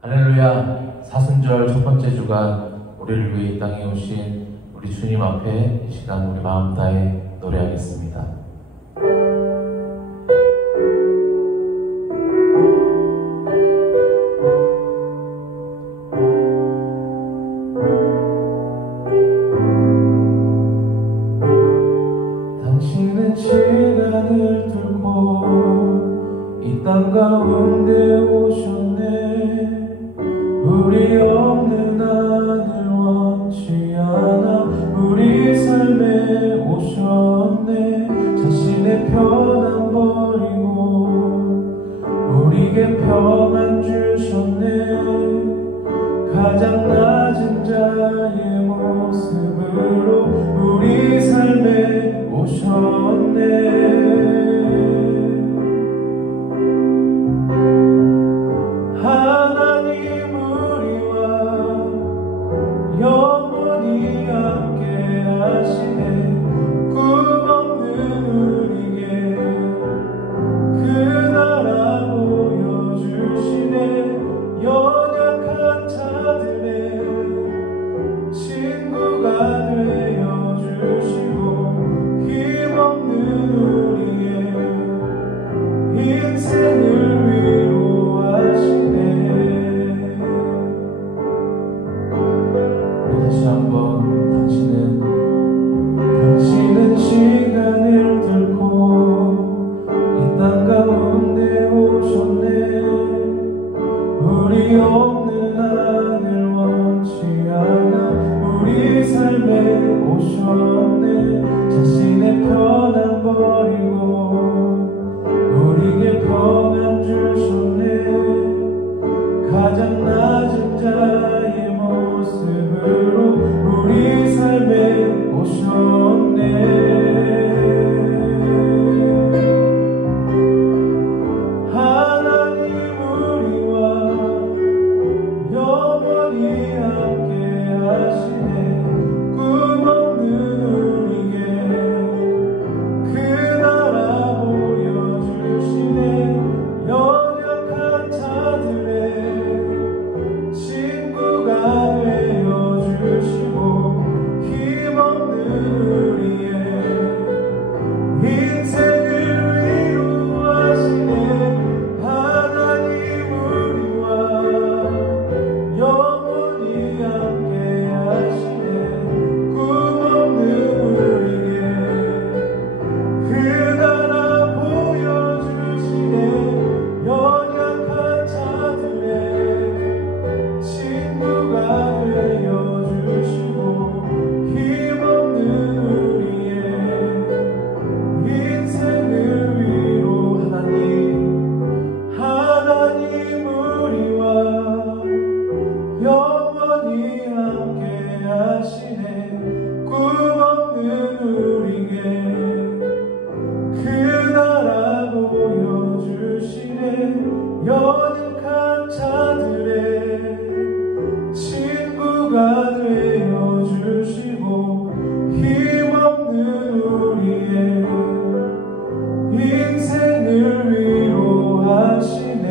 할렐루야. 사순절 첫 번째 주간 우리를 위해 이 땅에 오신 우리 주님 앞에 이 시간 우리 마음 다해 노래하겠습니다. 당신은 시간을 뚫고 이 땅 가운데 오셨네. 우리 없는 하늘 원치 않아 우리 삶에 오셨네. 자신의 편안 버리고 우리에게 평안 주셨네. 가장 낮은 자의 모습으로 우리 삶에 오셨네. 하나님 우리와 영원히 함께 하시네. 꿈없는 우리에게 그 나라 보여주시네. 연약한 자들의 친구가 되어주시고 힘없는 우리의 인생을 위로하시네. 다시 한번 당신은 시간을 뚫고 이 땅 가운데 오셨네. 우리 없는 하늘 원치 않아 우리 삶에 오셨네. 자신의 편안 버리고 우리에게 평안 주셨네. 가장 낮은 자의 모습으로 우리 삶에 오셨네. 하나님 우리와 영원히 함께 하시네. 꿈없는 우리에게 그 나라 보여주시네. 연약한 자들의 친구가 되어주시고 힘없는 우리의 인생을 위로하시네. 하나님 우리와 영원히 함께 하시네. 꿈없는 우리에게 그 나라 보여주시네. 연약한 자들의 친구가 되어주시고 힘없는 우리의 인생을 위로 하나님 우리와 영원히 함께 하시네. 꿈없는 우리에게 그 나라 보여주시네. 연약한 자들의 친구가 되어주시고 힘없는 우리의 인생을 위로하시네.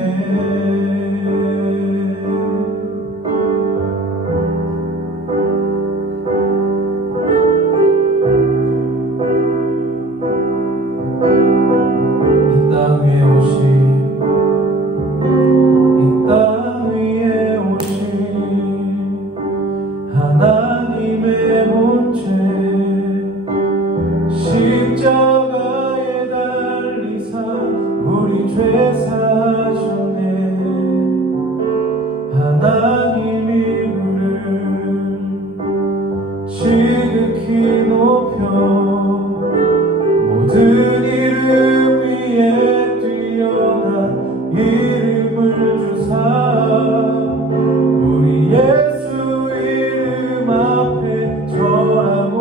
이 땅 위에 오신 하나님의 본체 십자가에 달리사 우리 죄 사하셨네. 하나님이 그를 지극히 높여 모든 이름 위에 뛰어난 이름을 주사 우리 예수 이름 앞에 절하고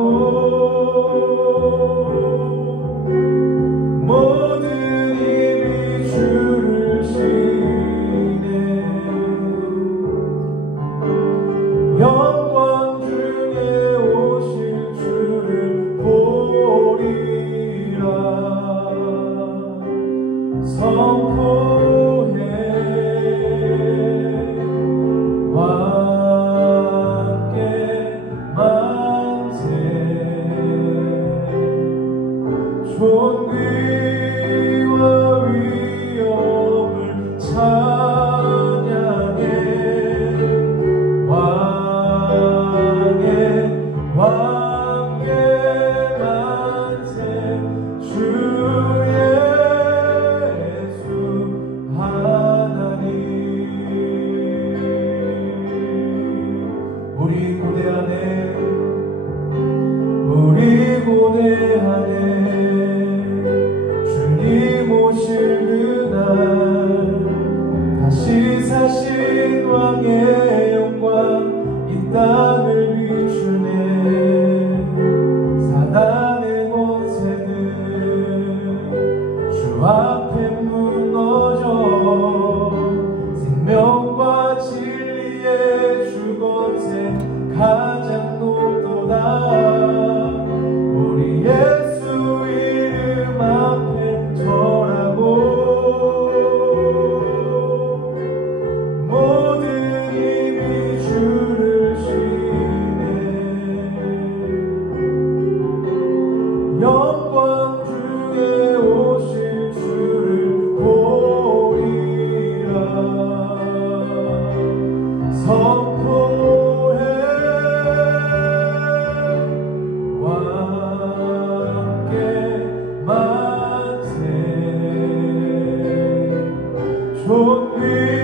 우리 고대 안에 우리 고대 안에 주님 오실 그날 다시 사신 왕의 영광 이 땅을 비추네. 사단의 권세들 주 앞에 무너져 생명과 진리의 주 권세 가장 높도다. 우리 예수 이름 앞에 절하고 모든 힘이 주를 쉬네. 영광 중에 오실 주를 보리라. 선포해 왕께 만세.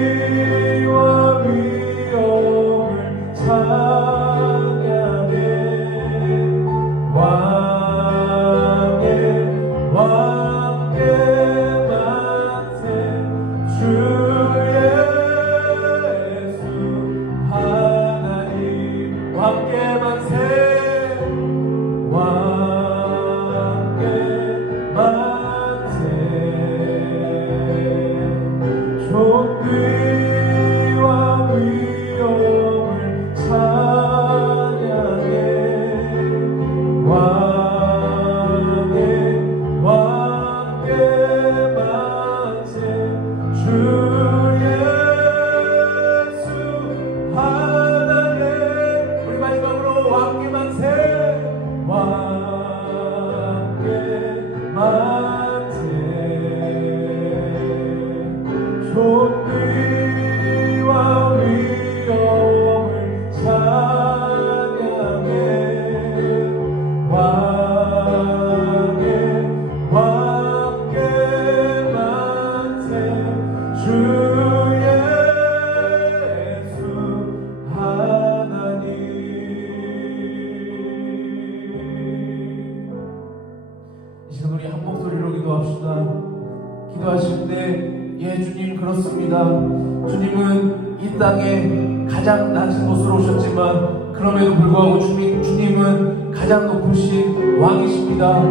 존귀와 위엄을 찬양해. 왕께 만세. 주 예수 하나님 왕께 만세. 왕께 만세. 존귀와 위엄을 찬양해. 왕께 만세. 주 예수 하나님. 우리 마지막으로 왕께 만세. 왕께 만세. 존귀와 위엄을 찬양해. 왕께 만세. 주 예수 하나님. 이 시간 우리 한 목소리로 기도합시다. 기도하실 때 예 주님 그렇습니다. 주님은 이 땅에 가장 낮은 곳으로 오셨지만 그럼에도 불구하고 주님은 가장 높으신 왕이십니다.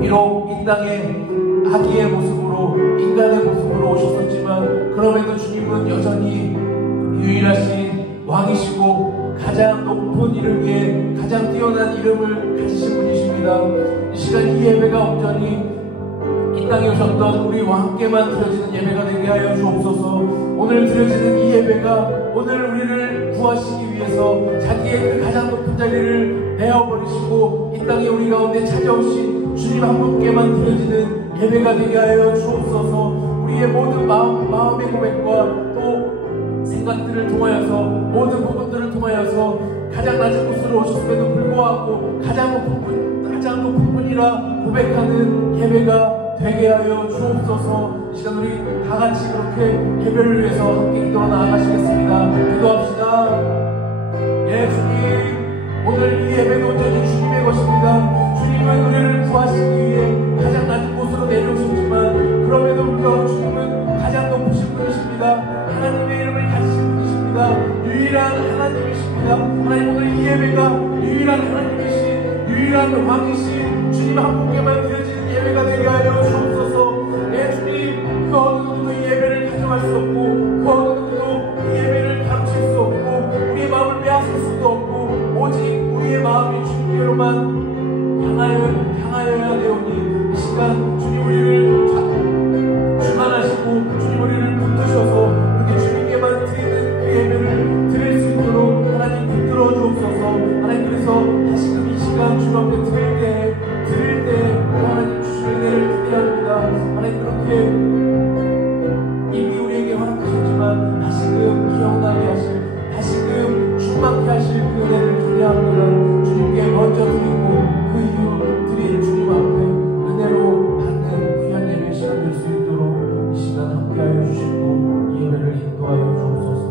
비록 이 땅에 아기의 모습으로 인간의 모습으로 오셨었지만 그럼에도 주님은 여전히 유일하신 왕이시고 가장 높은 이름 위에 가장 뛰어난 이름을 가지신 분이십니다. 이 시간 이 예배가 온전히 이 땅에 오셨던 우리 왕께만 드려지는 예배가 되게 하여 주옵소서. 오늘 드려지는 이 예배가 오늘 우리를 구하시기 위해서 자기의 그 가장 높은 자리를 내어버리시고 이 땅에 우리 가운데 찾아오신 주님 한 분께만 드려지는 예배가 되게 하여 주옵소서. 우리의 모든 마음의 고백과 또 생각들을 통하여서 모든 부분들을 통하여서 가장 낮은 곳으로 오셨음에도 불구하고 가장 높은 분이라 고백하는 예배가 되게 하여 주옵소서. 이 시간 우리 다 같이 그렇게 예배를 위해서 함께 기도로 나아가시겠습니다. 기도합시다. 예 주님, 오늘 이 예배는 온전히 주님의 것입니다. 주님은 우리를 구하시기 위해 가장 낮은 곳으로 내려오셨지만 그럼에도 불구하고 주님은 가장 높으신 분이십니다. 하나님의 이름을 가지신 분이십니다. 유일한 하나님이십니다. 하나님, 오늘 이 예배가 유일한 하나님이신 유일한 왕이신 주님 한 분께만 드려지는 예배가 되게 하여 주옵소서. 예 주님, 그 어느 누구도 이 예배를 가져갈 수 없고 그 어느 누구도 이 예배를 가르칠 수 없고 우리의 마음을 빼앗을 수도 없고 오직 우리의 마음이 주님께로만 향하여야 되오니 이 시간 주님 우리를 주관하시고 주님 우리를 붙드셔서 이렇게 주님께만 드리는 그 예배를 드릴 수 있도록 하나님 붙들어 주옵소서. 하나님, 그래서 다시금 이 시간 주님 앞에 드릴 때 하나님 주시는 은혜를 기대합니다. 하나님, 그렇게 이미 우리에게 허락하셨지만 다시금 기억나게 하실, 다시금 충만케 하실 그 은혜를 기대합니다. 주님께 먼저 드리고 그 이후 드린 주님 앞에 은혜로 받는 귀한 예배 시간 될 수 있도록 이 시간 함께하여 주시고 이 예배를 인도하여 주옵소서.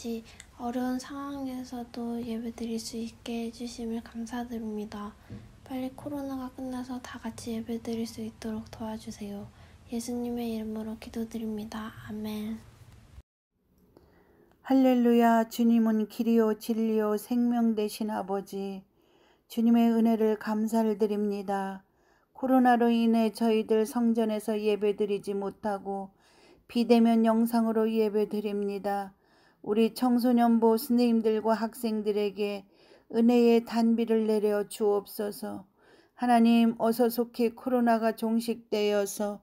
때까지 어려운 상황에서도 예배드릴 수 있게 해주심을 감사드립니다. 빨리 코로나가 끝나서 다 같이 예배드릴 수 있도록 도와주세요. 예수님의 이름으로 기도드립니다. 아멘. 할렐루야. 주님은 길이요 진리요 생명 되신 아버지, 주님의 은혜를 감사를 드립니다. 코로나로 인해 저희들 성전에서 예배드리지 못하고 비대면 영상으로 예배드립니다. 우리 청소년부 선생님들과 학생들에게 은혜의 단비를 내려 주옵소서. 하나님, 어서 속히 코로나가 종식되어서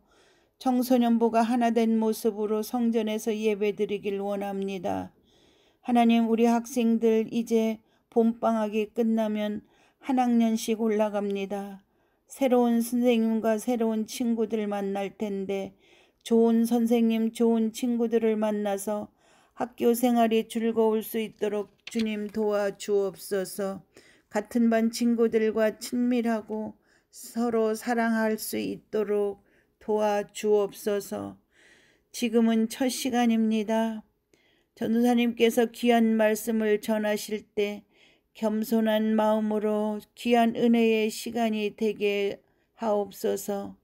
청소년부가 하나된 모습으로 성전에서 예배드리길 원합니다. 하나님, 우리 학생들 이제 봄방학이 끝나면 한 학년씩 올라갑니다. 새로운 선생님과 새로운 친구들 만날 텐데 좋은 선생님, 좋은 친구들을 만나서 학교 생활이 즐거울 수 있도록 주님 도와주옵소서. 같은 반 친구들과 친밀하고 서로 사랑할 수 있도록 도와주옵소서. 지금은 첫 시간입니다. 전도사님께서 귀한 말씀을 전하실 때 겸손한 마음으로 귀한 은혜의 시간이 되게 하옵소서.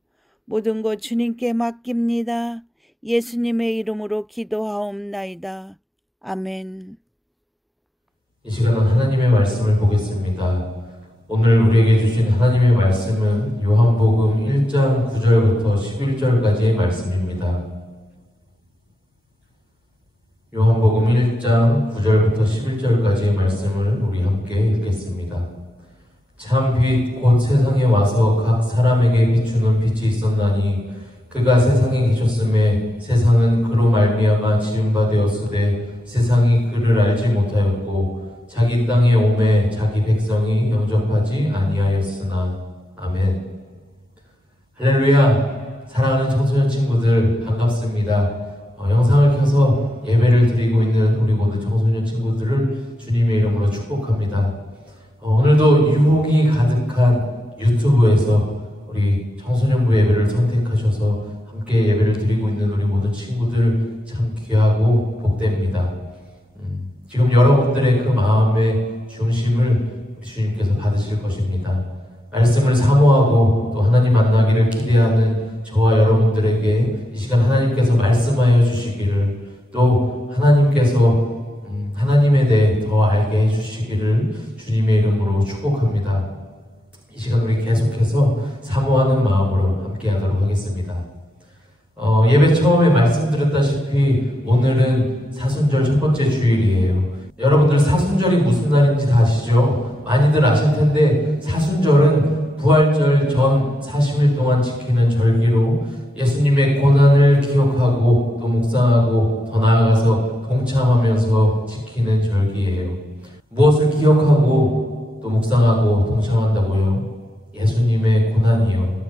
모든 것 주님께 맡깁니다. 예수님의 이름으로 기도하옵나이다. 아멘. 이 시간은 하나님의 말씀을 보겠습니다. 오늘 우리에게 주신 하나님의 말씀은 요한복음 1장 9절부터 11절까지의 말씀입니다. 요한복음 1장 9절부터 11절까지의 말씀을 우리 함께 읽겠습니다. 참 빛 곧 세상에 와서 각 사람에게 비추는 빛이 있었나니 그가 세상에 계셨음에 세상은 그로 말미암아 지은 바 되었으되 세상이 그를 알지 못하였고 자기 땅에 오매 자기 백성이 영접하지 아니하였으나. 아멘. 할렐루야. 사랑하는 청소년 친구들 반갑습니다. 영상을 켜서 예배를 드리고 있는 우리 모든 청소년 친구들을 주님의 이름으로 축복합니다. 오늘도 유혹이 가득한 유튜브에서 우리 청소년부 예배를 선택하셔서 함께 예배를 드리고 있는 우리 모든 친구들 참 귀하고 복됩니다. 지금 여러분들의 그 마음의 중심을 주님께서 받으실 것입니다. 말씀을 사모하고 또 하나님 만나기를 기대하는 저와 여러분들에게 이 시간 하나님께서 말씀하여 주시기를, 또 하나님께서 하나님에 대해 더 알게 해주시기를 주님의 이름으로 축복합니다. 이 시간 우리 계속해서 사모하는 마음으로 함께 하도록 하겠습니다. 예배 처음에 말씀드렸다시피 오늘은 사순절 첫 번째 주일이에요. 여러분들 사순절이 무슨 날인지 다 아시죠? 많이들 아실 텐데 사순절은 부활절 전 40일 동안 지키는 절기로 예수님의 고난을 기억하고 또 묵상하고 더 나아가서 동참하면서 지키는 절기예요. 무엇을 기억하고 또 묵상하고 동참한다고요? 예수님의 고난이요.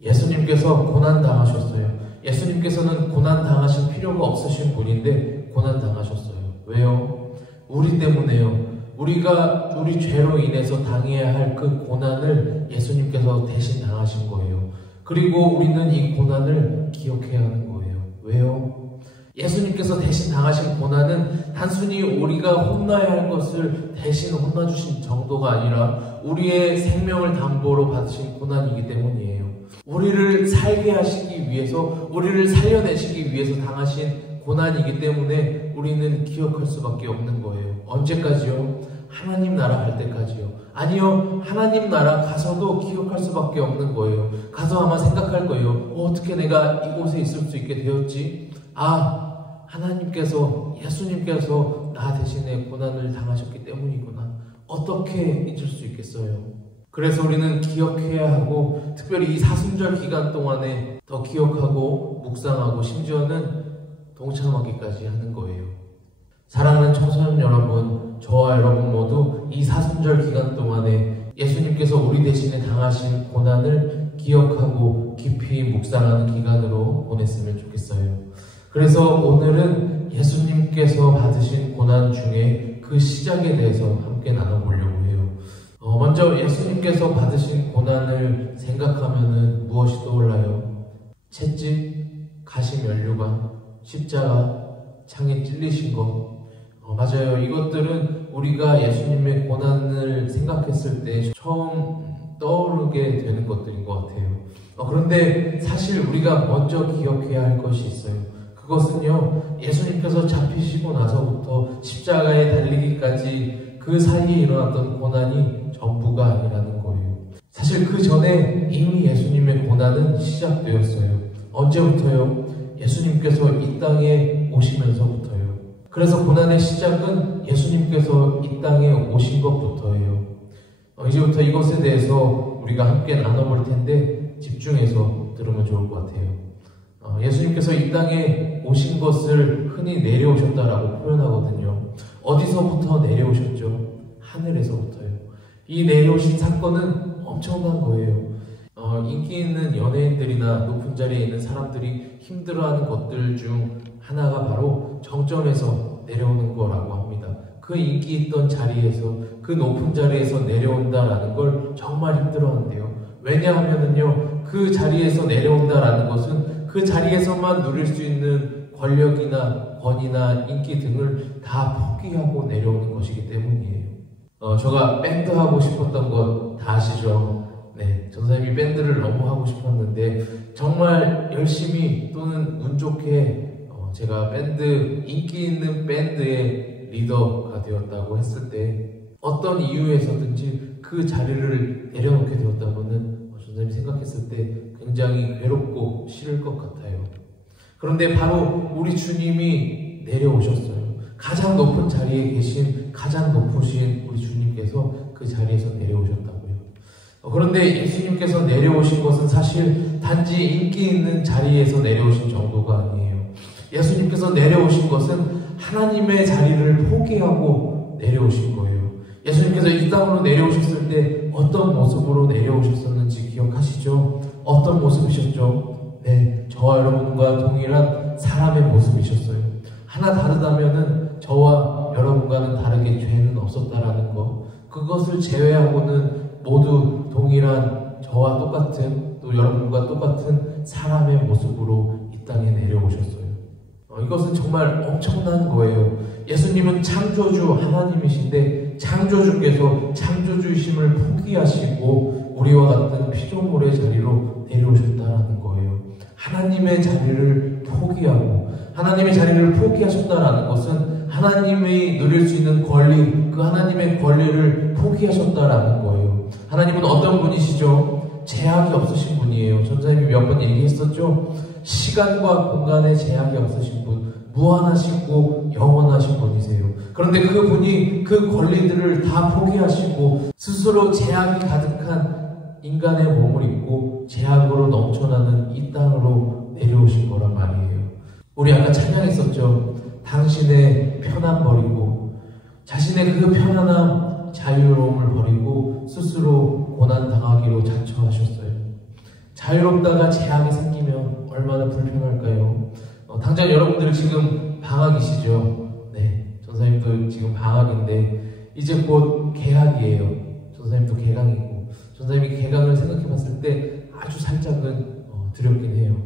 예수님께서 고난 당하셨어요. 예수님께서는 고난 당하실 필요가 없으신 분인데 고난 당하셨어요. 왜요? 우리 때문에요. 우리가 우리 죄로 인해서 당해야 할 그 고난을 예수님께서 대신 당하신 거예요. 그리고 우리는 이 고난을 기억해야 하는 거예요. 왜요? 예수님께서 대신 당하신 고난은 단순히 우리가 혼나야 할 것을 대신 혼나주신 정도가 아니라 우리의 생명을 담보로 받으신 고난이기 때문이에요. 우리를 살게 하시기 위해서, 우리를 살려내시기 위해서 당하신 고난이기 때문에 우리는 기억할 수밖에 없는 거예요. 언제까지요? 하나님 나라 갈 때까지요. 아니요, 하나님 나라 가서도 기억할 수밖에 없는 거예요. 가서 아마 생각할 거예요. 어떻게 내가 이곳에 있을 수 있게 되었지? 하나님께서, 예수님께서 나 대신에 고난을 당하셨기 때문이구나. 어떻게 잊을 수 있겠어요? 그래서 우리는 기억해야 하고, 특별히 이 사순절 기간 동안에 더 기억하고 묵상하고 심지어는 동참하기까지 하는 거예요. 사랑하는 청소년 여러분, 저와 여러분 모두 이 사순절 기간 동안에 예수님께서 우리 대신에 당하신 고난을 기억하고 깊이 묵상하는 기간으로 보냈으면 좋겠어요. 그래서 오늘은 예수님께서 받으신 고난 중에 그 시작에 대해서 함께 나눠보려고 해요. 먼저 예수님께서 받으신 고난을 생각하면은 무엇이 떠올라요? 채찍, 가시면류관, 십자가, 창에 찔리신 거, 맞아요. 이것들은 우리가 예수님의 고난을 생각했을 때 처음 떠오르게 되는 것들인 것 같아요. 그런데 사실 우리가 먼저 기억해야 할 것이 있어요. 그것은요, 예수님께서 잡히시고 나서부터 십자가에 달리기까지 그 사이에 일어났던 고난이 전부가 아니라는 거예요. 사실 그 전에 이미 예수님의 고난은 시작되었어요. 언제부터요? 예수님께서 이 땅에 오시면서부터요. 그래서 고난의 시작은 예수님께서 이 땅에 오신 것부터예요. 이제부터 이것에 대해서 우리가 함께 나눠볼 텐데 집중해서 들으면 좋을 것 같아요. 예수님께서 이 땅에 오신 것을 흔히 내려오셨다라고 표현하거든요. 어디서부터 내려오셨죠? 하늘에서부터요. 이 내려오신 사건은 엄청난 거예요. 인기 있는 연예인들이나 높은 자리에 있는 사람들이 힘들어하는 것들 중 하나가 바로 정점에서 내려오는 거라고 합니다. 그 인기 있던 자리에서, 그 높은 자리에서 내려온다라는 걸 정말 힘들어하는데요. 왜냐하면은요, 그 자리에서 내려온다라는 것은 그 자리에서만 누릴 수 있는 권력이나 권위나 인기 등을 다 포기하고 내려오는 것이기 때문이에요. 제가 밴드 하고 싶었던 거 다 아시죠? 네, 전사님이 밴드를 너무 하고 싶었는데 정말 열심히 또는 운 좋게 제가 인기 있는 밴드의 리더가 되었다고 했을 때 어떤 이유에서든지 그 자리를 내려놓게 되었다고는 전사님이 생각했을 때 굉장히 괴롭고 싫을 것 같아요. 그런데 바로 우리 주님이 내려오셨어요. 가장 높은 자리에 계신 가장 높으신 우리 주님께서 그 자리에서 내려오셨다고요. 그런데 예수님께서 내려오신 것은 사실 단지 인기 있는 자리에서 내려오신 정도가 아니에요. 예수님께서 내려오신 것은 하나님의 자리를 포기하고 내려오신 거예요. 예수님께서 이 땅으로 내려오셨을 때 어떤 모습으로 내려오셨었는지 기억하시죠? 어떤 모습이셨죠? 네, 저와 여러분과 동일한 사람의 모습이셨어요. 하나 다르다면은 저와 여러분과는 다르게 죄는 없었다라는 거, 그것을 제외하고는 모두 동일한 저와 똑같은, 또 여러분과 똑같은 사람의 모습으로 이 땅에 내려오셨어요. 이것은 정말 엄청난 거예요. 예수님은 창조주 하나님이신데 창조주께서 창조주이심을 포기하시고 우리와 같은 피조물의 자리로 내려오셨다라는 거예요. 하나님의 자리를 포기하고, 하나님의 자리를 포기하셨다라는 것은 하나님이 누릴 수 있는 권리, 그 하나님의 권리를 포기하셨다라는 거예요. 하나님은 어떤 분이시죠? 제약이 없으신 분이에요. 전사님이 몇 번 얘기했었죠? 시간과 공간에 제약이 없으신 분, 무한하시고 영원하신 분이세요. 그런데 그분이 그 권리들을 다 포기하시고 스스로 제약이 가득한 인간의 몸을 입고 제약으로 넘쳐나는 이 땅으로 내려오신 거란 말이에요. 우리 아까 찬양했었죠? 당신의 편안 버리고, 자신의 그 편안함, 자유로움을 버리고 스스로 고난당하기로 자처하셨어요. 자유롭다가 제약이 생기면 얼마나 불편할까요? 당장 여러분들 지금 방학이시죠? 네, 전사님도 지금 방학인데 이제 곧 개학이에요. 전사님도 개강이고, 전사님이 개강을 생각해봤을 때 아주 살짝은 두렵긴 해요.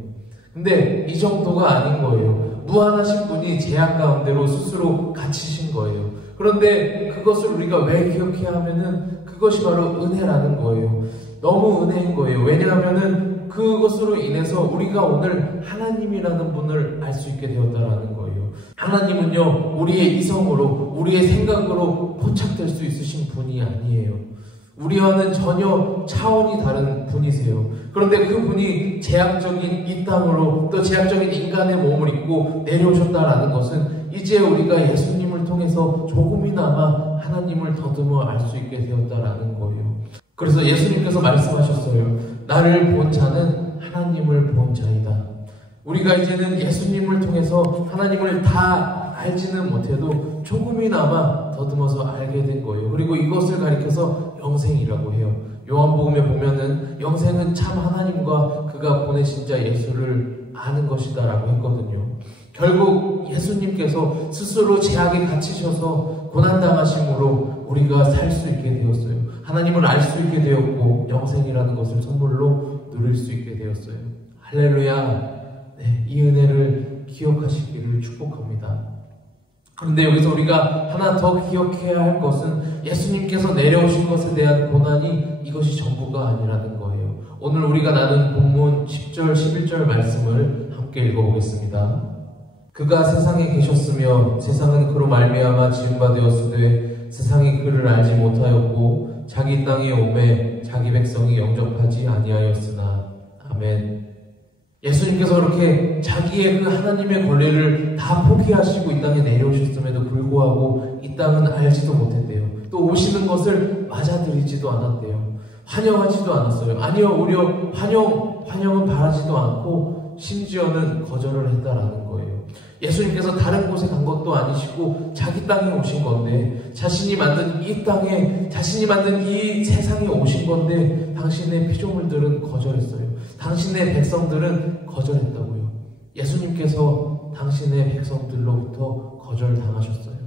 근데 이 정도가 아닌 거예요. 무한하신 분이 제약 가운데로 스스로 갇히신 거예요. 그런데 그것을 우리가 왜 기억해야 하면은 그것이 바로 은혜라는 거예요. 너무 은혜인 거예요. 왜냐하면은 그것으로 인해서 우리가 오늘 하나님이라는 분을 알 수 있게 되었다라는 거예요. 하나님은요, 우리의 이성으로, 우리의 생각으로 포착될 수 있으신 분이 아니에요. 우리와는 전혀 차원이 다른 분이세요. 그런데 그분이 제약적인 이 땅으로, 또 제약적인 인간의 몸을 입고 내려오셨다라는 것은 이제 우리가 예수님을 통해서 조금이나마 하나님을 더듬어 알 수 있게 되었다라는 거예요. 그래서 예수님께서 말씀하셨어요. 나를 본 자는 하나님을 본 자이다. 우리가 이제는 예수님을 통해서 하나님을 다 알지는 못해도 조금이나마 더듬어서 알게 된 거예요. 그리고 이것을 가리켜서 영생이라고 해요. 요한복음에 보면은 영생은 참 하나님과 그가 보내신 자 예수를 아는 것이다 라고 했거든요. 결국 예수님께서 스스로 제약에 갇히셔서 고난당하심으로 우리가 살 수 있게 되었어요. 하나님을 알 수 있게 되었고 영생이라는 것을 선물로 누릴 수 있게 되었어요. 할렐루야. 네, 이 은혜를 기억하시기를 축복합니다. 그런데 여기서 우리가 하나 더 기억해야 할 것은 예수님께서 내려오신 것에 대한 고난이 이것이 전부가 아니라는 거예요. 오늘 우리가 나눈 본문 10절, 11절 말씀을 함께 읽어보겠습니다. 그가 세상에 계셨으며 세상은 그로 말미암아 지은 바 되었으되 세상이 그를 알지 못하였고 자기 땅에 오매 자기 백성이 영접하지 아니하였으나. 아멘. 예수님께서 이렇게 자기의 그 하나님의 권리를 다 포기하시고 이 땅에 내려오셨음에도 불구하고 이 땅은 알지도 못했대요. 또 오시는 것을 맞아들이지도 않았대요. 환영하지도 않았어요. 아니요, 오히려 환영은 바라지도 않고 심지어는 거절을 했다라는 거예요. 예수님께서 다른 곳에 간 것도 아니시고 자기 땅에 오신 건데, 자신이 만든 이 땅에, 자신이 만든 이 세상에 오신 건데 당신의 피조물들은 거절했어요. 당신의 백성들은 거절했다고요. 예수님께서 당신의 백성들로부터 거절당하셨어요.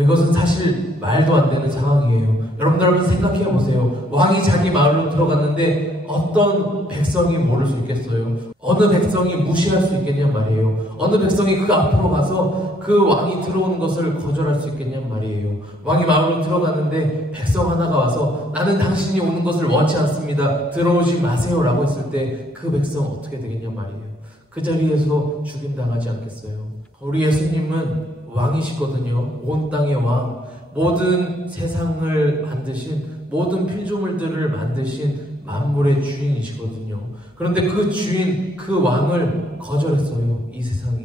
이것은 사실 말도 안 되는 상황이에요. 여러분들 한번 생각해 보세요. 왕이 자기 마을로 들어갔는데 어떤 백성이 모를 수 있겠어요? 어느 백성이 무시할 수 있겠냔 말이에요. 어느 백성이 그 앞으로 가서 그 왕이 들어오는 것을 거절할 수 있겠냔 말이에요. 왕이 마을로 들어갔는데 백성 하나가 와서 나는 당신이 오는 것을 원치 않습니다. 들어오지 마세요 라고 했을 때 그 백성 어떻게 되겠냔 말이에요. 그 자리에서 죽임당하지 않겠어요? 우리 예수님은 왕이시거든요. 온 땅의 왕, 모든 세상을 만드신, 모든 피조물들을 만드신 만물의 주인이시거든요. 그런데 그 주인, 그 왕을 거절했어요, 이 세상이.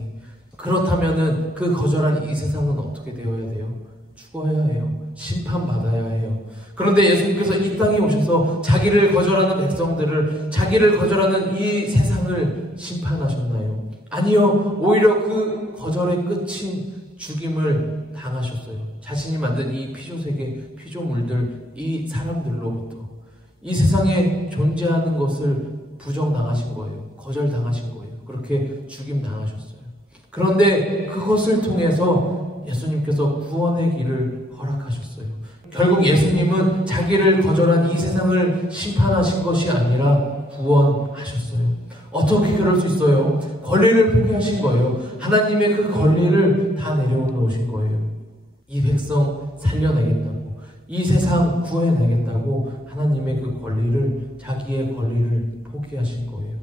그렇다면은 그 거절한 이 세상은 어떻게 되어야 돼요? 죽어야 해요. 심판받아야 해요. 그런데 예수님께서 이 땅에 오셔서 자기를 거절하는 백성들을, 자기를 거절하는 이 세상을 심판하셨나요? 아니요. 오히려 그 거절의 끝인 죽임을 당하셨어요. 자신이 만든 이 피조세계, 피조물들, 이 사람들로부터 이 세상에 존재하는 것을 부정당하신 거예요. 거절당하신 거예요. 그렇게 죽임당하셨어요. 그런데 그것을 통해서 예수님께서 구원의 길을 허락하셨어요. 결국 예수님은 자기를 거절한 이 세상을 심판하신 것이 아니라 구원하셨어요. 어떻게 그럴 수 있어요? 권리를 포기하신 거예요. 하나님의 그 권리를 다 내려놓으신 거예요. 이 백성 살려내겠다고, 이 세상 구해내겠다고 하나님의 그 권리를, 자기의 권리를 포기하신 거예요.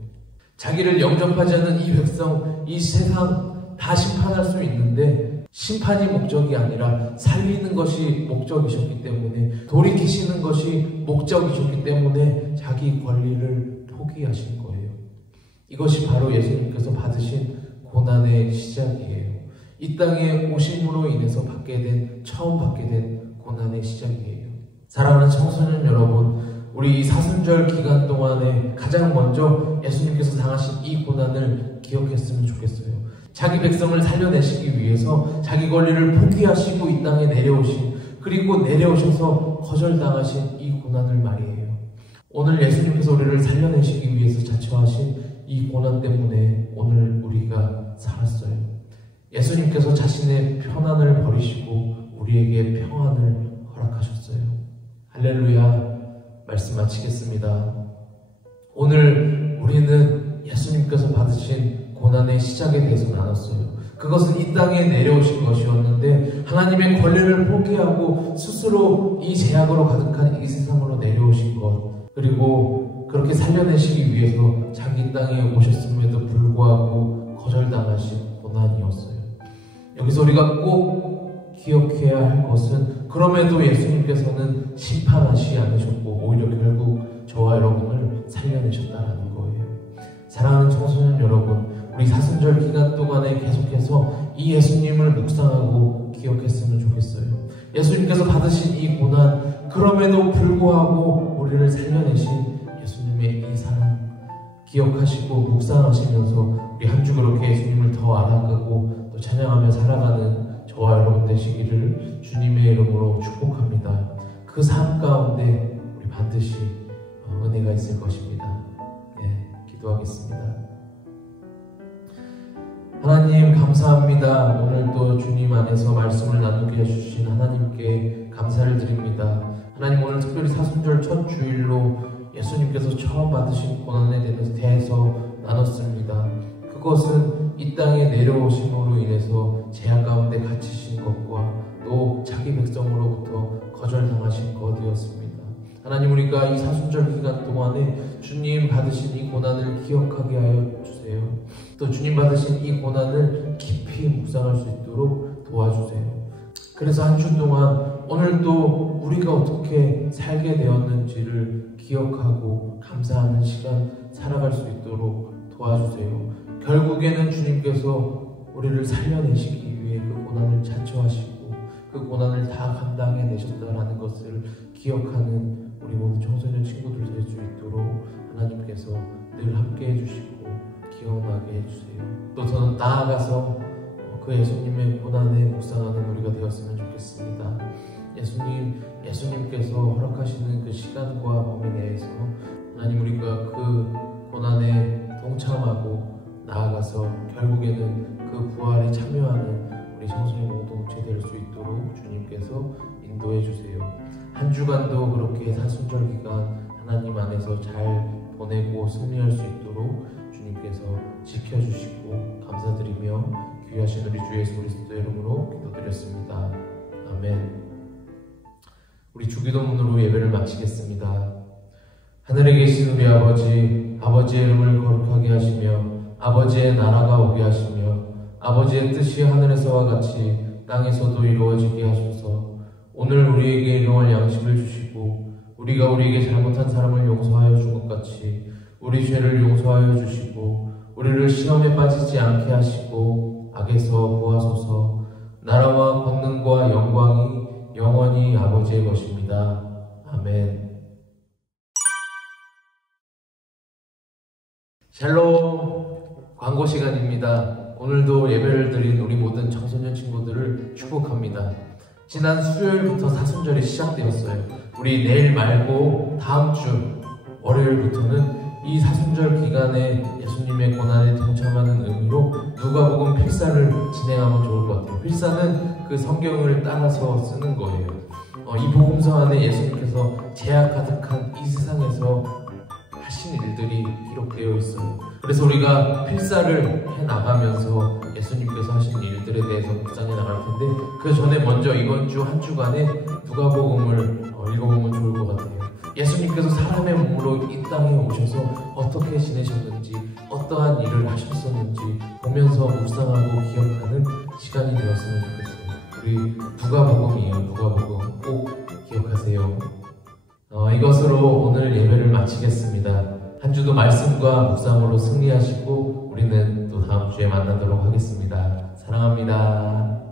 자기를 영접하지 않는 이 백성, 이 세상 다 심판할 수 있는데 심판이 목적이 아니라 살리는 것이 목적이셨기 때문에, 돌이키시는 것이 목적이셨기 때문에 자기 권리를 포기하신 거예요. 이것이 바로 예수님께서 받으신 고난의 시작이에요. 이 땅에 오심으로 인해서 처음 받게 된 고난의 시작이에요. 사랑하는 청소년 여러분, 우리 이 사순절 기간 동안에 가장 먼저 예수님께서 당하신 이 고난을 기억했으면 좋겠어요. 자기 백성을 살려내시기 위해서 자기 권리를 포기하시고 이 땅에 내려오신, 그리고 내려오셔서 거절당하신 이 고난을 말이에요. 오늘 예수님께서 우리를 살려내시기 위해서 자처하신 이 고난 때문에 오늘 우리가 살았어요. 예수님께서 자신의 편안을 버리시고 우리에게 평안을 허락하셨어요. 할렐루야. 말씀 마치겠습니다. 오늘 우리는 예수님께서 받으신 고난의 시작에 대해서 나눴어요. 그것은 이 땅에 내려오신 것이었는데 하나님의 권리를 포기하고 스스로 이 제약으로 가득한 이 세상으로 내려오신 것, 그리고 그렇게 살려내시기 위해서 자기 땅에 오셨음에도 불구하고 거절당하신 고난이었어요. 여기서 우리가 꼭 기억해야 할 것은, 그럼에도 예수님께서는 심판하시지 않으셨고 오히려 결국 저와 여러분을 살려내셨다는 거예요. 사랑하는 청소년 여러분, 우리 사순절 기간 동안에 계속해서 이 예수님을 묵상하고 기억했으면 좋겠어요. 예수님께서 받으신 이 고난, 그럼에도 불구하고 우리를 살려내신 예수님의 이 사랑 기억하시고 묵상하시면서 우리 한 주 그렇게 예수님을 더 알아가고 또 찬양하며 살아가는 저와 여러분 되시기를 주님의 이름으로 축복합니다. 그 삶 가운데 우리 반드시 은혜가 있을 것입니다. 네, 기도하겠습니다. 하나님 감사합니다. 오늘도 주님 안에서 말씀을 나누게 해주신 하나님께 감사를 드립니다. 하나님, 오늘 특별히 사순절 첫 주일로 예수님께서 처음 받으신 고난에 대해서 나눴습니다. 그것은 이 땅에 내려오심으로 인해서 재앙 가운데 갇히신 것과 또 자기 백성으로부터 거절당하신 것이었습니다. 하나님, 우리가 이 사순절 기간 동안에 주님 받으신 이 고난을 기억하게 하여 주세요. 또 주님 받으신 이 고난을 깊이 묵상할 수 있도록 도와주세요. 그래서 한 주 동안 오늘도 우리가 어떻게 살게 되었는지를 기억하고 감사하는 시간 살아갈 수 있도록 도와주세요. 결국에는 주님께서 우리를 살려내시기 위해 그 고난을 자처하시고 그 고난을 다 감당해 내셨다라는 것을 기억하는 우리 모든 청소년 친구들 될 수 있도록 하나님께서 늘 함께 해주시고 기억나게 해주세요. 또 저는 나아가서 그 예수님의 고난에 묵상하는 우리가 되었으면 좋겠습니다. 예수님께서 허락하시는 그 시간과 범위 내에서 하나님, 우리가 그 고난에 동참하고 나아가서 결국에는 그 부활에 참여하는 우리 청소년 공동체 될 수 있도록 주님께서 인도해 주세요. 한 주간도 그렇게 사순절 기간 하나님 안에서 잘 보내고 승리할 수 있도록 주님께서 지켜주시고 감사드리며 귀하신 우리 주 예수 그리스도의 이름으로 기도드렸습니다. 아멘. 우리 주기도문으로 예배를 마치겠습니다. 하늘에 계신 우리 아버지, 아버지의 이름을 거룩하게 하시며 아버지의 나라가 오게 하시며 아버지의 뜻이 하늘에서와 같이 땅에서도 이루어지게 하소서. 오늘 우리에게 일용할 양식을 주시고 우리가 우리에게 잘못한 사람을 용서하여 준 것 같이 우리 죄를 용서하여 주시고 우리를 시험에 빠지지 않게 하시고 악에서 구하소서. 나라와 권능과 영광이 영원히 아버지의 것입니다. 아멘. 샬롬, 광고 시간입니다. 오늘도 예배를 드린 우리 모든 청소년 친구들을 축복합니다. 지난 수요일부터 사순절이 시작되었어요. 우리 내일 말고 다음 주 월요일부터는 이 사순절 기간에 예수님의 고난에 동참하는 의미로 누가복음 필사를 진행하면 좋을 것 같아요. 필사는 그 성경을 따라서 쓰는 거예요. 이 복음서 안에 예수님께서 죄악 가득한 이 세상에서 하신 일들이 기록되어 있어요. 그래서 우리가 필사를 해나가면서 예수님께서 하신 일들에 대해서 묵상해 나갈 텐데, 그 전에 먼저 이번 주 한 주간에 누가복음을 읽어보면 좋을 것 같아요. 예수님께서 사람의 몸으로 이 땅에 오셔서 어떻게 지내셨는지, 어떠한 일을 하셨었는지 보면서 묵상하고 기억하는 시간이 되었으면 좋겠어요. 우리 누가복음이에요. 누가복음 꼭 기억하세요. 이것으로 오늘 예배를 마치겠습니다. 한 주도 말씀과 묵상으로 승리하시고 우리는 또 다음 주에 만나도록 하겠습니다. 사랑합니다.